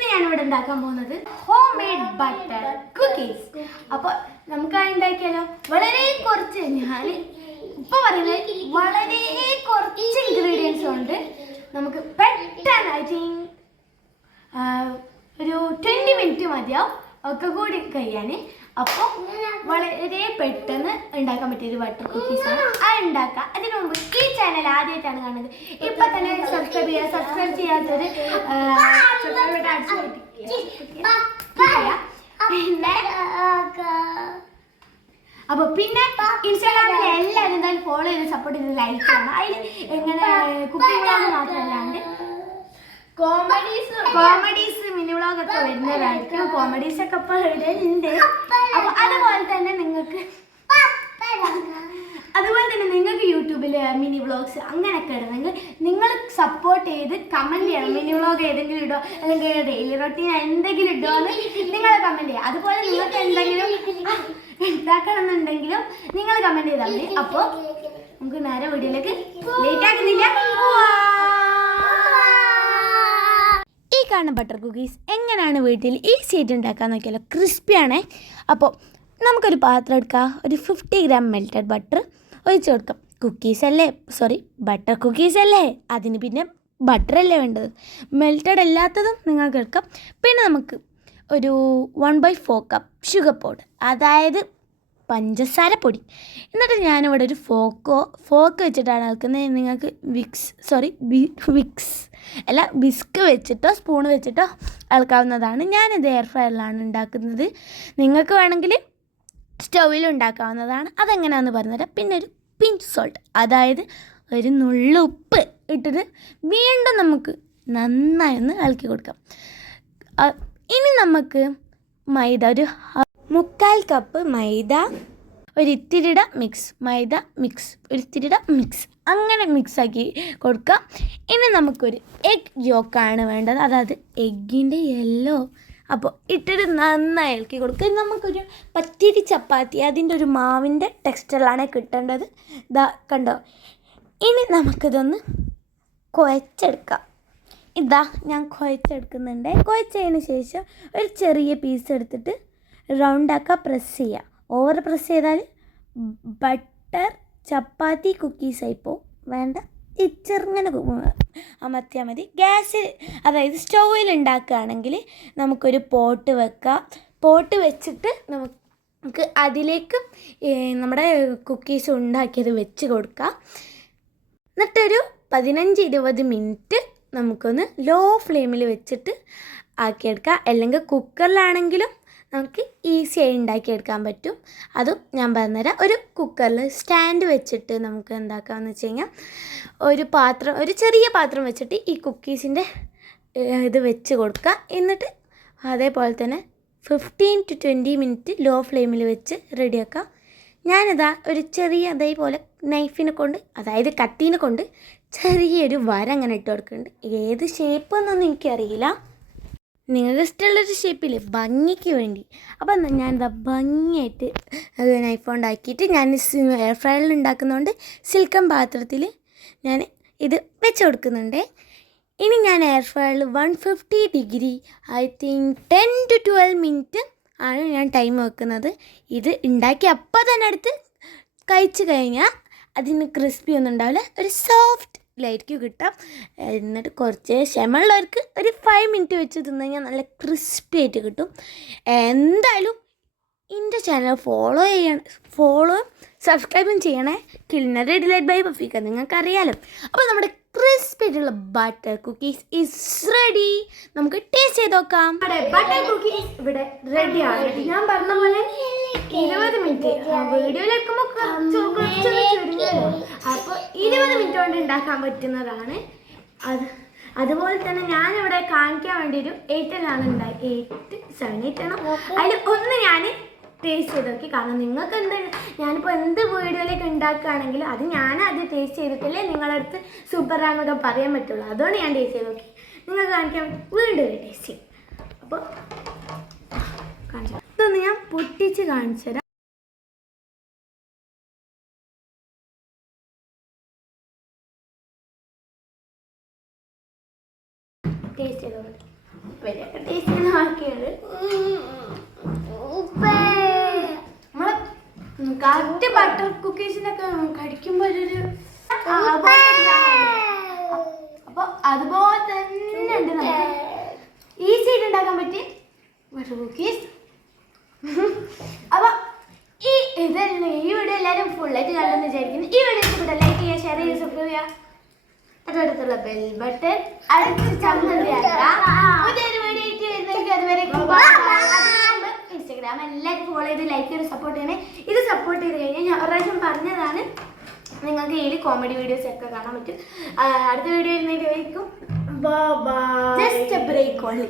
ഇന്ന് ഞാനിവിടെ ഉണ്ടാക്കാൻ പോകുന്നത് ഹോം മെയ്ഡ് ബട്ടർ കുക്കീസ്. അപ്പോൾ നമുക്ക് ഉണ്ടാക്കിയാലോ? വളരെ കുറച്ച്, ഞാൻ ഇപ്പോൾ പറയുന്നത് വളരെ കുറച്ച് ഇൻഗ്രീഡിയൻസ് കൊണ്ട് നമുക്ക് പെട്ടെന്ന്, ഐ തിങ്ക് ഒരു 20 മിനിറ്റ് മതിയാവും ഒക്കെ കൂടി കഴിയാൻ. അപ്പോൾ വളരെ പെട്ടെന്ന് ഉണ്ടാക്കാൻ പറ്റിയൊരു ബട്ടർ കുക്കീസാണ്. അത് ഉണ്ടാക്കുക. അതിനു മുമ്പ് ഈ ചാനൽ ആദ്യമായിട്ടാണ് കാണുന്നത്, ഇപ്പം തന്നെ സബ്സ്ക്രൈബ് ചെയ്യുക. സബ്സ്ക്രൈബ് ചെയ്യാത്തൊരു പിന്നെ ഇൻസ്റ്റാഗ്രാമിൽ എല്ലാവരും എന്തായാലും ഫോളോ ചെയ്ത് സപ്പോർട്ട് ചെയ്ത് ലൈക്ക് ചെയ്യണം. അതിൽ എങ്ങനെ കുക്കിംഗ് മാത്രമല്ലാണ്ട് കോമഡീസ് മിനി വ്ളോഗ് ഒക്കെ വരുന്നതായിരിക്കും. കോമഡീസ് ഒക്കെ ഇപ്പോൾ ഉണ്ട്. അപ്പോൾ അതുപോലെ തന്നെ നിങ്ങൾക്ക് യൂട്യൂബിൽ മിനി വ്ളോഗ്സ് അങ്ങനെയൊക്കെ ഇടണമെങ്കിൽ നിങ്ങൾ സപ്പോർട്ട് ചെയ്ത് കമൻറ്റ് ചെയ്യണം. മിനി വ്ളോഗ് ഏതെങ്കിലും ഇടോ അല്ലെങ്കിൽ ഡെയിലി റൊട്ടീൻ എന്തെങ്കിലും ഇടോ എന്ന് നിങ്ങൾ കമൻറ്റ് ചെയ്യുക. അതുപോലെ നിങ്ങൾക്ക് എന്തെങ്കിലും ഉണ്ടാക്കണം എന്നുണ്ടെങ്കിലും നിങ്ങൾ കമൻറ്റ് ചെയ്താൽ മതി. അപ്പോൾ നമുക്ക് നേരെ വീഡിയോയിലേക്ക് ലേറ്റ് ആക്കുന്നില്ല. ഈ കാണുന്ന ബട്ടർ കുക്കീസ് എങ്ങനെയാണ് വീട്ടിൽ ഈസി ആയിട്ട് ഉണ്ടാക്കാൻ നോക്കിയാലോ? ക്രിസ്പിയാണേ. അപ്പോൾ നമുക്കൊരു പാത്രം എടുക്കാം. ഒരു 50 ഗ്രാം മെൽറ്റഡ് ബട്ടർ ഒഴിച്ച് കൊടുക്കാം. കുക്കീസ് അല്ലേ, സോറി ബട്ടർ കുക്കീസ് അല്ലേ, അതിന് പിന്നെ ബട്ടറല്ലേ വേണ്ടത്. മെൽറ്റഡ് അല്ലാത്തതും നിങ്ങൾക്ക് എടുക്കാം. പിന്നെ നമുക്ക് ഒരു 1/4 കപ്പ് ഷുഗർ പൗഡർ, അതായത് പഞ്ചസാര പൊടി. എന്നിട്ട് ഞാനിവിടെ ഒരു ഫോക്ക് വെച്ചിട്ടാണ് ഇളക്കുന്നത്. നിങ്ങൾക്ക് ബിസ്ക് വെച്ചിട്ടോ സ്പൂൺ വെച്ചിട്ടോ ഇളക്കാവുന്നതാണ്. ഞാനിത് എയർ ഫ്രയറിലാണ് ഉണ്ടാക്കുന്നത്. നിങ്ങൾക്ക് വേണമെങ്കിൽ സ്റ്റൗവിൽ ഉണ്ടാക്കാവുന്നതാണ്. അതെങ്ങനെയാണെന്ന് പറഞ്ഞുതരാം. പിന്നെ ഒരു പിഞ്ച് സോൾട്ട്, അതായത് ഒരു നുള്ളു ഉപ്പ് ഇട്ടിട്ട് വീണ്ടും നമുക്ക് നന്നായി ഒന്ന് ഇളക്കി കൊടുക്കാം. ഇനി നമുക്ക് മൈദ, ഒരു 3/4 കപ്പ് മൈദ, ഒരിത്തിരിട മിക്സ്, മൈദ മിക്സ്, ഒരിത്തിരിട മിക്സ്, അങ്ങനെ മിക്സാക്കി കൊടുക്കാം. ഇനി നമുക്കൊരു എഗ് യോക്കാണ് വേണ്ടത്, അതായത് എഗ്ഗിൻ്റെ യെല്ലോ. അപ്പോൾ ഇട്ടിട്ട് നന്നായി ഇളക്കി കൊടുക്കുക. നമുക്കൊരു പത്തിരി ചപ്പാത്തി അതിൻ്റെ ഒരു മാവിൻ്റെ ടെക്സ്ചറിലാണ് കിട്ടേണ്ടത്. ഇതാ കണ്ടോ? ഇനി നമുക്കിതൊന്ന് കുഴച്ചെടുക്കാം. ഇതാ ഞാൻ കുഴച്ചെടുക്കുന്നുണ്ട്. കുഴച്ചതിന് ശേഷം ഒരു ചെറിയ പീസ് എടുത്തിട്ട് റൗണ്ടാക്കുക, പ്രസ് ചെയ്യുക. ഓവർ പ്രസ് ചെയ്താൽ ബട്ടർ ചപ്പാത്തി കുക്കീസായി പോവും. വേണ്ട, ചെറുങ്ങനെ അമർത്തിയാൽ മതി. ഗ്യാസ്, അതായത് സ്റ്റൗവിൽ ഉണ്ടാക്കുകയാണെങ്കിൽ നമുക്കൊരു പോട്ട് വെക്കാം. പോട്ട് വെച്ചിട്ട് നമുക്ക് അതിലേക്ക് നമ്മുടെ കുക്കീസ് ഉണ്ടാക്കിയത് വെച്ച് കൊടുക്കാം. എന്നിട്ടൊരു 15-20 മിനിറ്റ് നമുക്കൊന്ന് ലോ ഫ്ലെയിമിൽ വെച്ചിട്ട് ആക്കിയെടുക്കാം. അല്ലെങ്കിൽ കുക്കറിലാണെങ്കിലും നമുക്ക് ഈസിയായി ഉണ്ടാക്കിയെടുക്കാൻ പറ്റും. അതും ഞാൻ പറഞ്ഞുതരാം. ഒരു കുക്കറിൽ സ്റ്റാൻഡ് വെച്ചിട്ട് നമുക്ക് എന്താക്കാമെന്ന് വെച്ച് കഴിഞ്ഞാൽ ഒരു ചെറിയ പാത്രം വെച്ചിട്ട് ഈ കുക്കീസിൻ്റെ ഇത് വെച്ച് കൊടുക്കുക. എന്നിട്ട് അതേപോലെ തന്നെ 15-20 മിനിറ്റ് ലോ ഫ്ലെയിമിൽ വെച്ച് റെഡിയാക്കാം. ഞാനിതാ ഒരു ചെറിയ അതേപോലെ നൈഫിനെ കൊണ്ട്, അതായത് കത്തീനെ കൊണ്ട് ചെറിയൊരു വര അങ്ങനെ ഇട്ട് കൊടുക്കുന്നുണ്ട്. ഏത് ഷേപ്പ് എന്നൊന്നും എനിക്കറിയില്ല, നിങ്ങൾക്ക് ഇഷ്ടമുള്ളൊരു ഷേപ്പിൽ ഭംഗിക്ക് വേണ്ടി. അപ്പം ഞാനിതാ ഭംഗിയായിട്ട് നൈഫ് കൊണ്ടാക്കിയിട്ട് ഞാൻ എയർ ഫ്രയറിൽ ഉണ്ടാക്കുന്നതുകൊണ്ട് സിൽക്കൺ പാത്രത്തിൽ ഞാൻ ഇത് വെച്ച് കൊടുക്കുന്നുണ്ട്. ഇനി ഞാൻ എയർ ഫ്രയറിൽ 150 ഡിഗ്രി, ഐ തിങ്ക് 10-12 മിനിറ്റ് ആണ് ഞാൻ ടൈം വെക്കുന്നത്. ഇത് ഉണ്ടാക്കി അപ്പം തന്നെ എടുത്ത് കഴിച്ച് കഴിഞ്ഞാൽ അതിന് ക്രിസ്പി ഒന്നും ഉണ്ടാവില്ല, ഒരു സോഫ്റ്റ് ലൈറ്റ് കിട്ടാം. എന്നിട്ട് കുറച്ച് ക്ഷമയുള്ളവർക്ക് ഒരു 5 മിനിറ്റ് വെച്ച് തിന്നു കഴിഞ്ഞാൽ നല്ല ക്രിസ്പി ആയിട്ട് കിട്ടും. എന്തായാലും എൻ്റെ ചാനൽ ഫോളോയും സബ്സ്ക്രൈബും ചെയ്യണേ. കിൽനറി ഡിലൈറ്റ് ബൈ പഫീക്ക, നിങ്ങൾക്കറിയാലോ. അപ്പോൾ നമ്മുടെ ക്രിസ്പി ആയിട്ടുള്ള ബട്ടർ കുക്കീസ് ഈസ് റെഡി. നമുക്ക് ടേസ്റ്റ് ചെയ്ത് നോക്കാം. ബട്ടർ കുക്കീസ് ഇവിടെ റെഡിയാണ്. ഞാൻ പറഞ്ഞ പോലെ 20 മിനിറ്റ് വീഡിയോയിലെടുക്കുമ്പോൾ അപ്പോൾ 20 മിനിറ്റ് കൊണ്ട് ഉണ്ടാക്കാൻ പറ്റുന്നതാണ്. അതുപോലെ തന്നെ ഞാനിവിടെ കാണിക്കാൻ വേണ്ടി ഒരു 8 ആണ് 7-8 ആണ്. അതിൽ ഒന്ന് ഞാൻ ടേസ്റ്റ് ചെയ്ത് നോക്കി. കാരണം നിങ്ങൾക്ക് ഞാനിപ്പോൾ എന്ത് വീഡിയോയിലേക്ക് ഉണ്ടാക്കുകയാണെങ്കിലും അത് ഞാനത് ടേസ്റ്റ് ചെയ്തിട്ടല്ലേ നിങ്ങളടുത്ത് സൂപ്പറാണെന്നൊക്കെ പറയാൻ പറ്റുള്ളൂ. അതുകൊണ്ട് ഞാൻ ടേസ്റ്റ് ചെയ്ത് നോക്കി. നിങ്ങൾക്ക് കാണിക്കാൻ വീണ്ടും ഒരു ടേസ്റ്റ് ചെയ്യും. അപ്പോൾ കാണിച്ചു, ഇതൊന്ന് ഞാൻ പൊട്ടിച്ച് കാണിച്ചു തരാം. ടേസ്റ്റ് ചെയ്തോളൂ. ഉപ്പേരിയൊക്കെ ടേസ്റ്റ് ആക്കിയത് നമ്മള് കറക്റ്റ് ബട്ടർ കുക്കീസിനൊക്കെ കടിക്കുമ്പോ ഒരു അപ്പൊ അതുപോലെ തന്നെ ഉണ്ട് നമുക്ക് ഈസി ആയിട്ട് ഉണ്ടാക്കാൻ പറ്റി ബട്ടർ കുക്കീസ്. അപ്പൊ ഈ വീഡിയോ എല്ലാവരും ഫുള്ളായിട്ട് കണ്ടെന്ന് വിചാരിക്കുന്നു. ഈ വീഡിയോ ഇഷ്ടപ്പെട്ട ലൈക്ക് ചെയ്യുക, ഷെയർ ചെയ്യുക, സബ്സ്ക്രൈബ് ചെയ്യുക, തൊട്ടടുത്തുള്ള ബെൽ ബട്ടൺ അടിച്ച് പുതിയൊരു വീഡിയോ ആയിട്ട് വരുന്നേക്കും. അതുവരെ ഇൻസ്റ്റാഗ്രാം എല്ലാവരും ഫോളോ ചെയ്ത് ലൈക്ക് ചെയ്ത് സപ്പോർട്ട് ചെയ്യണേ. ഇത് സപ്പോർട്ട് ചെയ്ത് കഴിഞ്ഞാൽ ഞാൻ ഒരു പ്രാവശ്യം പറഞ്ഞതാണ്, നിങ്ങൾക്ക് ഇതിൽ കോമഡി വീഡിയോസ് ഒക്കെ കാണാൻ പറ്റും. അടുത്ത വീഡിയോ വരുന്നേക്കും. Just break only.